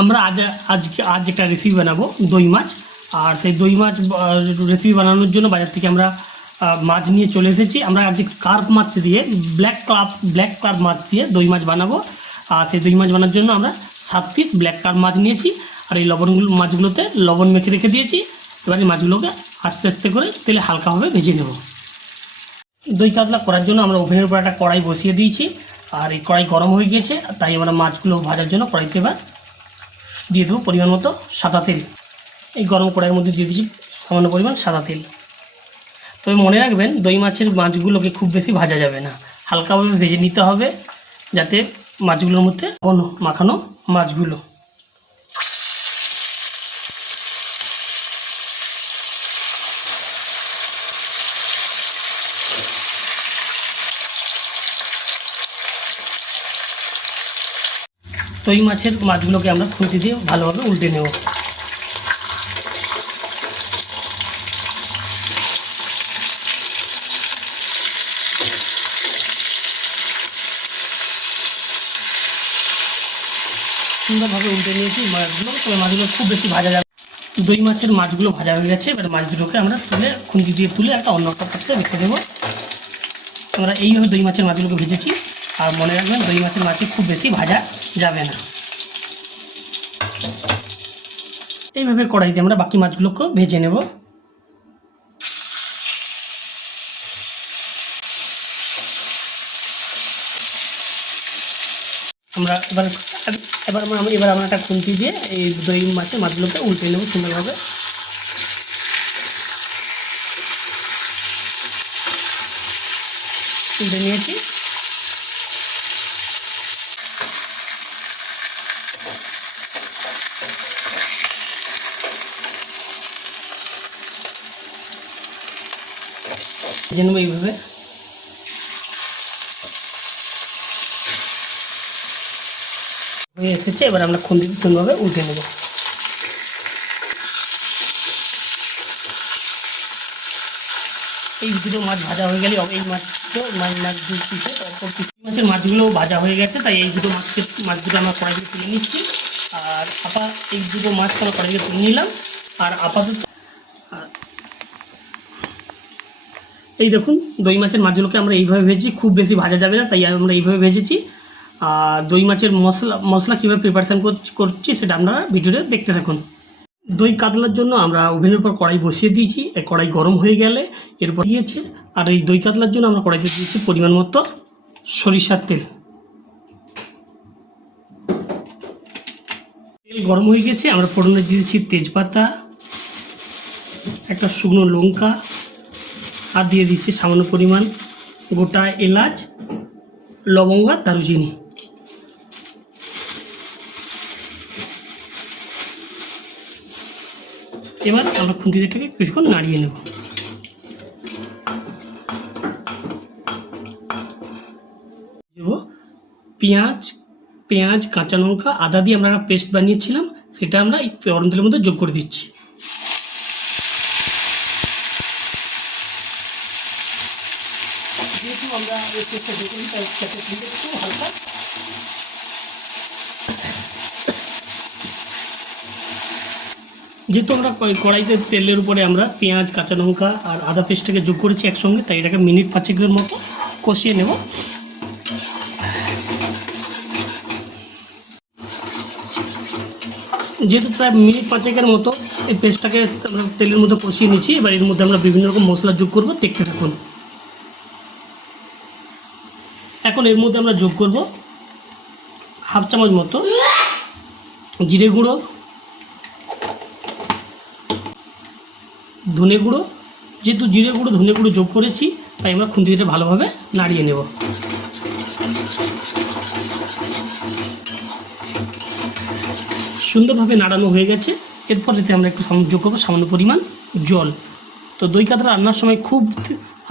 আমরা আজ, আজকে, আজ একটা রেসিপি বানাবো, দই মাছ। আর সেই দই মাছ রেসিপি বানানোর জন্য বাজার থেকে আমরা মাছ নিয়ে চলে এসেছি। আমরা আজকে কার্প মাছ দিয়ে ব্ল্যাক কার্প ব্ল্যাক কার্প মাছ দিয়ে দই মাছ বানাবো। আর সেই দই মাছ বানানোর জন্য আমরা সাত পিস ব্ল্যাক কার্প মাছ নিয়েছি। আর এই লবণগুলো মাছগুলোতে লবণ মেখে রেখে দিয়েছি। এবার এই মাছগুলোকে আস্তে আস্তে করে তেলে হালকাভাবে ভেজে নেব। দই কাতলা করার জন্য আমরা ওভেনের উপর একটা কড়াই বসিয়ে দিয়েছি। আর এই কড়াই গরম হয়ে গিয়েছে, তাই আমরা মাছগুলো ভাজার জন্য কড়াইতে এবার দিয়ে দেবো পরিমাণ মতো সাদা তেল। এই গরম কড়াইয়ের মধ্যে দিয়ে দিচ্ছি সামান্য পরিমাণ সাদা তেল। তবে মনে রাখবেন, দই মাছের মাছগুলোকে খুব বেশি ভাজা যাবে না। হালকাভাবে ভেজে নিতে হবে যাতে মাছগুলোর মধ্যে মাখানো মাছগুলো। দই মাছের মাছগুলোকে আমরা খুঁটি দিয়ে ভালোভাবে উল্টে নেব। সুন্দরভাবে উল্টে নিয়েছি মাছগুলো। তবে মাছগুলো খুব বেশি ভাজা যাবে দই মাছের মাছগুলো ভাজা হয়ে গেছে। এবার মাছ দুটোকে আমরা তুলে খুঁটি দিয়ে তুলে একটা অন্য একটা পাত্রে রেখে দেবো। আমরা এইভাবে দই মাছের মাছগুলোকে ভেজেছি। আর মনে রাখবেন, দই মাছের মাছে খুব বেশি ভাজা যাবে না। এইভাবে কড়াইতে আমরা বাকি মাছগুলোকেও ভেজে নেব। আমরা এবার এবার আমরা এবার আমরা একটা খুন্তি দিয়ে এই দই মাছের মাছগুলোকে উল্টে নেব সুন্দরভাবে। উল্টে নিয়েছি। ভেজে নেব এইভাবে। হয়ে এসেছে, এবার আমরা খুন্তি সুন্দরভাবে উল্টে নেব। এই দুটো মাছ ভাজা হয়ে গেলে, এই মাছগুলো মাছ মাছ দু পিসে মাছের মাছগুলো ভাজা হয়ে গেছে, তাই এই দুটো মাছকে, মাছ দুটো আমরা কড়াইতে তুলে নিচ্ছি। আর আপা, এই দুটো মাছ আমরা কড়াইতে তুলে নিলাম। আর আপাতত এই দেখুন, দই মাছের মাছগুলোকে আমরা এইভাবে ভেজেছি, খুব বেশি ভাজা যাবে না, তাই আমরা এইভাবে ভেজেছি। আর দই মাছের মশলা মশলা কীভাবে প্রিপারেশান করছি সেটা আপনারা ভিডিওতে দেখতে থাকুন। দই কাতলার জন্য আমরা ওভেনের উপর কড়াই বসিয়ে দিয়েছি এই কড়াই গরম হয়ে গেলে এরপর দিয়েছে। আর এই দই কাতলার জন্য আমরা কড়াইতে দিয়েছি পরিমাণ মতো সরিষার তেল। তেল গরম হয়ে গেছে, আমরা ফোড়নে দিয়েছি তেজপাতা, একটা শুকনো লঙ্কা আর দিয়ে দিচ্ছি সামান্য পরিমাণ গোটা এলাচ, লবঙ্গ আর দারুচিনি। এবার আমরা দিকটাকে কিছুক্ষণ নাড়িয়ে নেব। পেঁয়াজ পেঁয়াজ, কাঁচা লঙ্কা, আদা দিয়ে আমরা পেস্ট বানিয়েছিলাম, সেটা আমরা এই গরম তেলের মধ্যে যোগ করে দিচ্ছি। যেহেতু আমরা কড়াইতে তেলের উপরে আমরা পেঁয়াজ, কাঁচা লঙ্কা আর আদা পেস্টটাকে যোগ করেছি একসঙ্গে, তাই এটাকে মিনিট পাঁচেকের মতো কষিয়ে নেব। যেহেতু প্রায় মিনিট পাঁচেকের মতো এই পেস্টটাকে আমরা তেলের মধ্যে কষিয়ে নিচ্ছি এবার এর মধ্যে আমরা বিভিন্ন রকম মশলা যোগ করব, দেখতে থাকুন। এখন এর মধ্যে আমরা যোগ করব হাফ চামচ মতো জিরে গুঁড়ো, ধনে গুঁড়ো। যেহেতু জিরে গুঁড়ো, ধনে গুঁড়ো যোগ করেছি, তাই আমরা খুন্তিটা ভালোভাবে নাড়িয়ে নেব। সুন্দরভাবে নাড়ানো হয়ে গেছে। এরপর এতে আমরা একটু যোগ করব সামান্য পরিমাণ জল। তো দই কাতলা রান্নার সময় খুব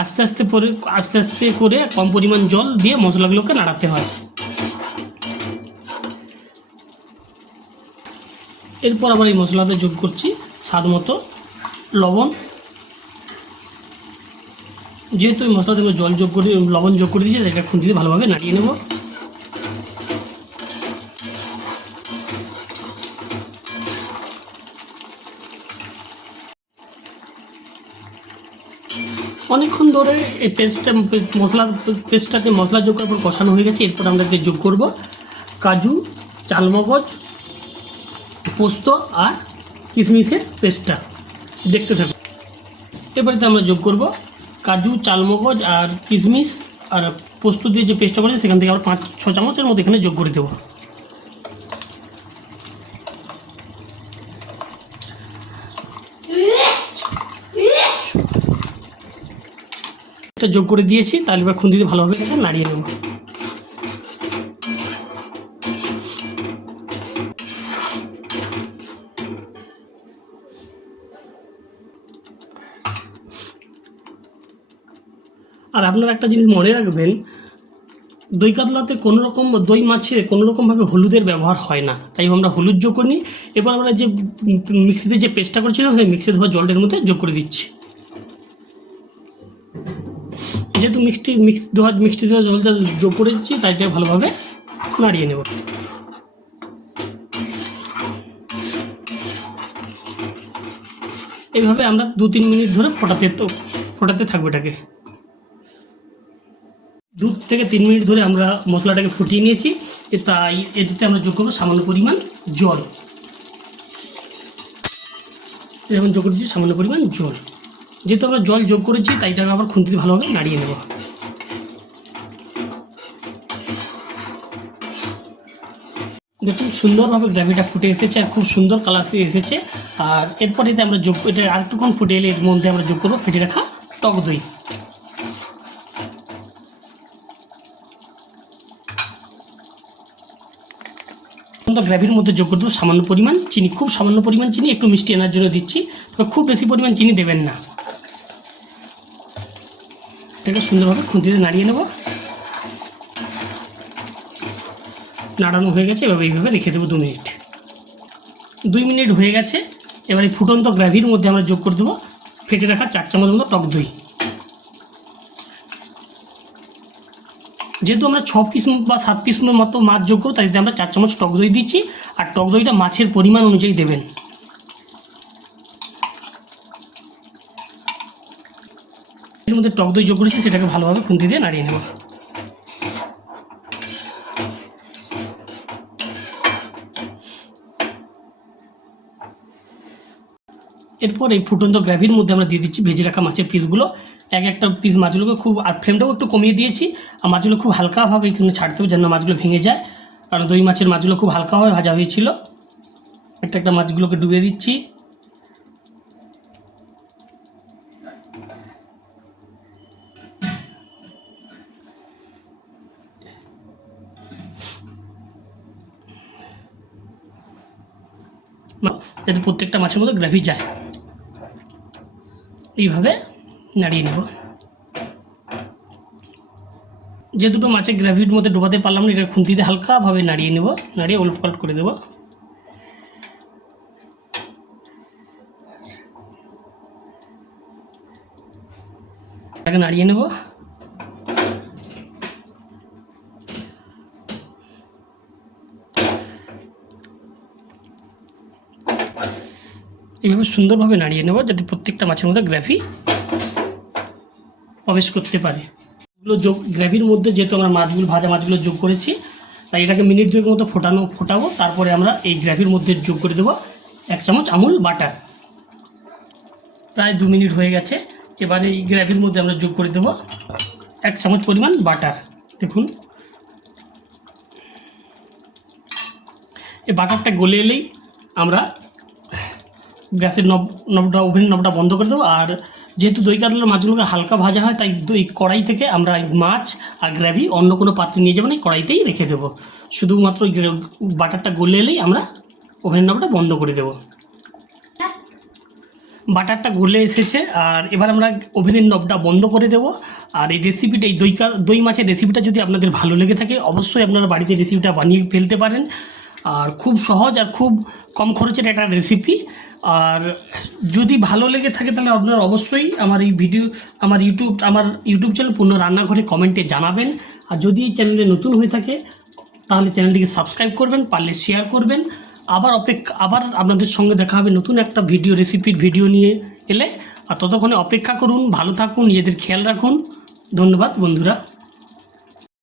আস্তে আস্তে পরে আস্তে আস্তে করে কম পরিমাণ জল দিয়ে মশলাগুলোকে নাড়াতে হয়। এরপর আবার এই মশলাতে যোগ করছি স্বাদ মতো লবণ। যেহেতু এই মশলাতে জল যোগ করে, লবণ যোগ করে দিয়েছি এটা খুঁজিতে ভালোভাবে নাড়িয়ে নেব। অনেকক্ষণ ধরে এই পেস্টটা মশলা পেস্টটাতে মশলা যোগ করার পর কষানো হয়ে গেছে, এরপর আমরা যোগ করব। কাজু, চালমগজ, পোস্ত আর কিশমিশের পেস্টটা দেখতে থাকুন। এবারেতে আমরা যোগ করব। কাজু, চালমগজ আর কিশমিশ আর পোস্ত দিয়ে যে পেস্টটা করেছি সেখান থেকে আবার পাঁচ, ছ চামচের মতো এখানে যোগ করে দেবো এটা যোগ করে দিয়েছি, তাহলে এবার খুন্দিতে ভালোভাবে এটাকে নাড়িয়ে নেব। আর আপনারা একটা জিনিস মনে রাখবেন, দই কাতলাতে কোনো রকম দই মাছে কোনো রকমভাবে হলুদের ব্যবহার হয় না। তাই আমরা হলুদ যোগ করিনি। এবার আমরা যে মিক্সিতে যে পেস্টটা করেছিলাম, সেই মিক্সিতে ধোয়া জলটার মধ্যে যোগ করে দিচ্ছি। যেহেতু মিক্সটি মিক্স ধোয়া মিক্সটি ধোয়া জলটা যোগ করে দিচ্ছি, তাই এটা ভালোভাবে নাড়িয়ে নেব। এইভাবে আমরা দু তিন মিনিট ধরে ফোটাতে তো, ফোটাতে থাকব এটাকে। দু থেকে তিন মিনিট ধরে আমরা মশলাটাকে ফুটিয়ে নিয়েছি তাই এটিতে আমরা যোগ করব সামান্য পরিমাণ জল। এখন যোগ করছি সামান্য পরিমাণ জল। যেহেতু আমরা জল যোগ করেছি, তাই এটাকে আবার খুন্তিতে ভালোভাবে নাড়িয়ে নেব। দেখুন, সুন্দরভাবে গ্রেভিটা ফুটে এসেছে আর খুব সুন্দর কালার এসেছে। আর এরপরে আমরা যোগ, এটা আরেকটুক্ষণ ফুটে এলে এর মধ্যে আমরা যোগ করব ফেটে রাখা টক দই। আমরা গ্রেভির মধ্যে যোগ করে দেবো সামান্য পরিমাণ চিনি, খুব সামান্য পরিমাণ চিনি, একটু মিষ্টি আনার জন্য দিচ্ছি, তবে খুব বেশি পরিমাণ চিনি দেবেন না। এটাকে সুন্দরভাবে খুন্তিতে নাড়িয়ে নেব। নাড়ানো হয়ে গেছে এবার এইভাবে রেখে দেবো দু মিনিট। দুই মিনিট হয়ে গেছে, এবার এই ফুটন্ত গ্রেভির মধ্যে আমরা যোগ করে দেবো ফেটে রাখা চার চামচ মতো টক দই। যেহেতু আমরা ছ পিস বা সাত পিস মতো মাছ যোগ করব, তাই আমরা চার চামচ টক দই দিচ্ছি, আর টক দইটা মাছের পরিমাণ অনুযায়ী দেবেন। মধ্যে টক দই যোগ করেছি, সেটাকে ভালোভাবে খুন্তি দিয়ে নাড়িয়ে নেব। এরপর এই ফুটন্ত গ্রেভির মধ্যে আমরা দিয়ে দিচ্ছি ভেজে রাখা মাছের পিসগুলো। এক একটা পিস মাছগুলোকে খুব, আর ফ্লেমটাও একটু কমিয়ে দিয়েছি। আর মাছগুলো খুব হালকাভাবে এখানে ছাড়তে হবে যেন মাছগুলো ভেঙে যায়। কারণ দই মাছের মাছগুলো খুব হালকাভাবে ভাজা হয়েছিল। একটা একটা মাছগুলোকে ডুবিয়ে দিচ্ছি। যাতে প্রত্যেকটা মাছের মতো গ্রেভি যায়। এইভাবে নাড়িয়ে নেব। যে দুটো মাছের গ্রেভির মধ্যে ডোবাতে পারলাম না, এটা খুন্তিতে হালকাভাবে নাড়িয়ে নেব, নাড়িয়ে উলট পালট করে দেবো। নাড়িয়ে নেব। এইভাবে সুন্দরভাবে নাড়িয়ে নেব যাতে প্রত্যেকটা মাছের মধ্যে গ্রেভি প্রবেশ করতে পারে। এগুলো যোগ, গ্রেভির মধ্যে যেহেতু আমরা মাছগুলো, ভাজা মাছগুলো যোগ করেছি, তাই এটাকে মিনিট দুয়েক মতো ফোটানো, ফোটাবো, তারপরে আমরা এই গ্রেভির মধ্যে যোগ করে দেবো এক চামচ আমুল বাটার। প্রায় দু মিনিট হয়ে গেছে, এবারে এই গ্রেভির মধ্যে আমরা যোগ করে দেবো এক চামচ পরিমাণ বাটার। দেখুন। এই বাটারটা গলে এলেই আমরা গ্যাসের নব, নবটা, ওভেন নবটা বন্ধ করে দেবো। আর যেহেতু দই কাতলার মাছগুলোকে হালকা ভাজা হয়, তাই দই কড়াই থেকে আমরা মাছ আর গ্রেভি অন্য কোনো পাত্রে নিয়ে যাব না কড়াইতেই রেখে দেবো। শুধুমাত্র বাটারটা গলে এলেই আমরা ওভেন নবটা বন্ধ করে দেবো। বাটারটা গলে এসেছে, আর এবার আমরা ওভেনের নবটা বন্ধ করে দেবো। আর এই রেসিপিটা এই দই দই মাছের রেসিপিটা যদি আপনাদের ভালো লেগে থাকে, অবশ্যই আপনারা বাড়িতে রেসিপিটা বানিয়ে ফেলতে পারেন। আর খুব সহজ আর খুব কম খরচের একটা রেসিপি আর যদি ভালো লেগে থাকে তাহলে আপনারা অবশ্যই আমার এই ভিডিও আমার ইউটিউব আমার ইউটিউব চ্যানেল পূর্ণ রান্নাঘরে কমেন্টে জানাবেন। আর যদি এই চ্যানেলে নতুন হয়ে থাকে, তাহলে চ্যানেলটিকে সাবস্ক্রাইব করবেন, পারলে শেয়ার করবেন। আবার অপেক্ষা, আবার আপনাদের সঙ্গে দেখা হবে নতুন একটা ভিডিও রেসিপির ভিডিও নিয়ে এলে। আর ততক্ষণে অপেক্ষা করুন, ভালো থাকুন, নিজেদের খেয়াল রাখুন। ধন্যবাদ বন্ধুরা।